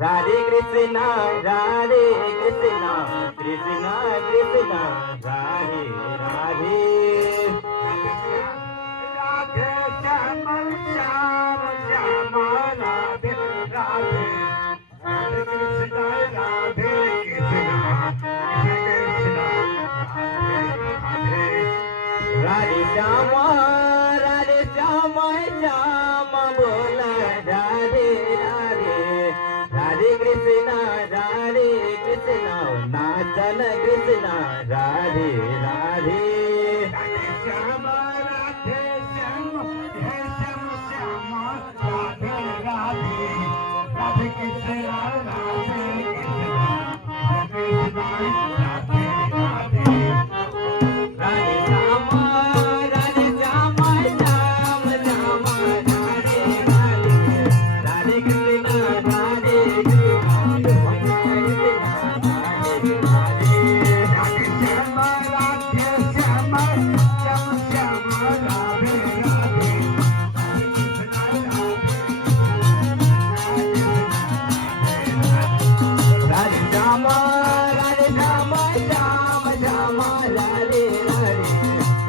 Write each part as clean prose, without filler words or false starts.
Radhe Krishna, Radhe Krishna, Krishna Krishna, Radhe Radhe. Radhe Shyam Shyam Shyam Radhe Radhe Radhe Krishna Radhe Krishna Krishna Radhe Radhe Radhe Shama, Radhe Shama, Shama bola Radhe Radhe. Radhe Krishna, Radhe Krishna, Nachan Krishna, Radhe Radhe. Shyam Radhe Shyam hey Shyam Shyam Radhe Radhe Radhe Krishna Radhe Krishna Krishna Radhe Radhe Radhe Shama, Radhe Shama, Shama Shama, Radhe Radhe. Radhe Krishna, Radhe Krishna, Krishna Krishna, Radhe Radhe. Radhe Shyam Radhe Shyam Shyam Shyam Radhe Radhe Radhe Krishna Radhe Shama, Radhe Shama, Shama Shama, Radhe Radhe.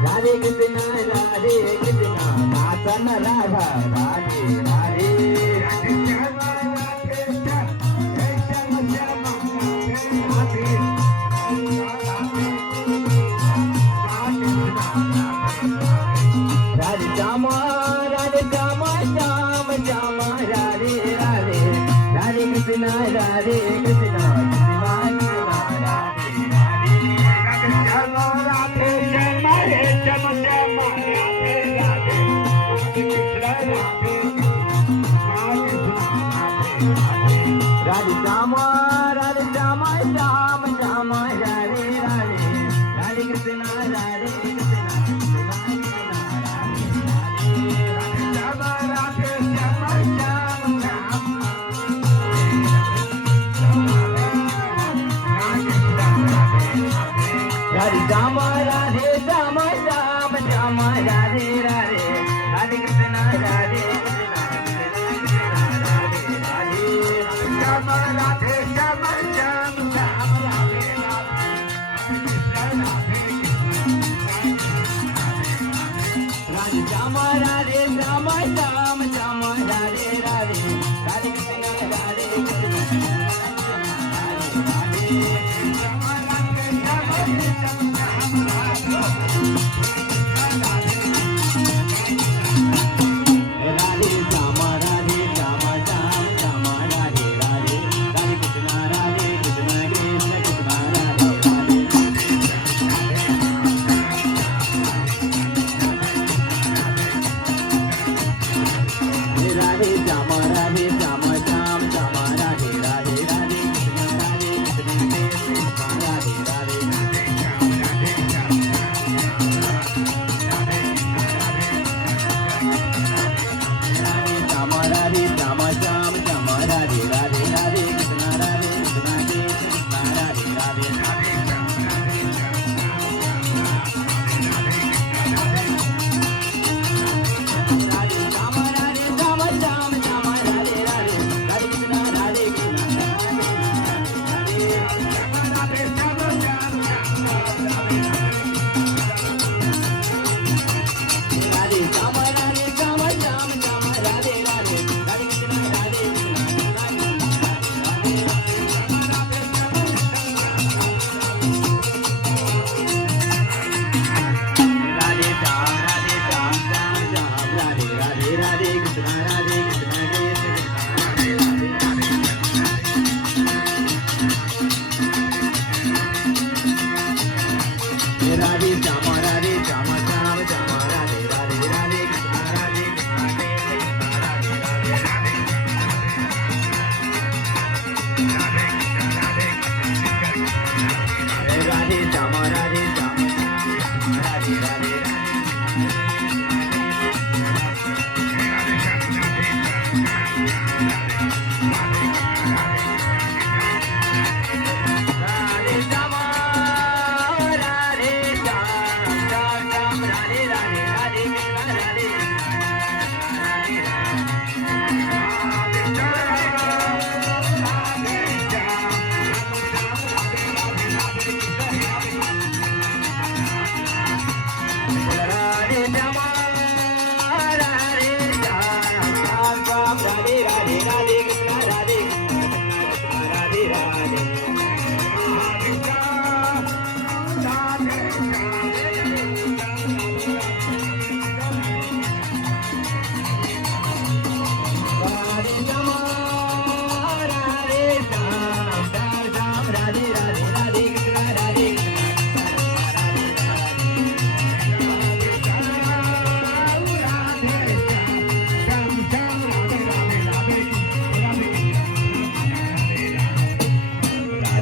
Radhe Krishna, Radhe Krishna, Nachan Radha, Radhe Radhe. Radhe Shyam Radhe Shyam hey Shyam Shyam Radhe Radhe Radhe Shama, Radhe Shama, Shama Shama, Radhe Radhe. Radhe Krishna, Radhe Krishna, Krishna Krishna, Radhe Radhe. Radhe Shyam Radhe Shyam hey Shyam Shyam Radhe Radhe Radhe Krishna Radhe Radhe Shama, Radhe Shama, Shama Shama, Radhe Radhe. Radhe Krishna, Radhe Krishna, Krishna Krishna, Radhe Radhe. Shyam Radhe Shyam Shyam Shyam Radhe Shama, Radhe Shama, Shama Shama, Radhe Radhe. Radhe Krishna, Radhe Krishna, Krishna Krishna, Radhe Radhe. Shyam Radhe Shyam Shyam Shyam Radhe Radhe Krishna Radhe Radhe Shama, Radhe Shama, Shama Shama, Radhe Radhe. Radhe Krishna, Radhe Krishna, Radhe Radhe. Radhe Shama, Radhe Shama, Shama Shama, Radhe Radhe. Radhe Krishna, Radhe Krishna, Krishna Krishna, Radhe Radhe. Radhe Shama, Radhe Shama, Shama Shama, Radhe Radhe.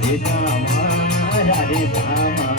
Radhe Shyama Radhe Shyama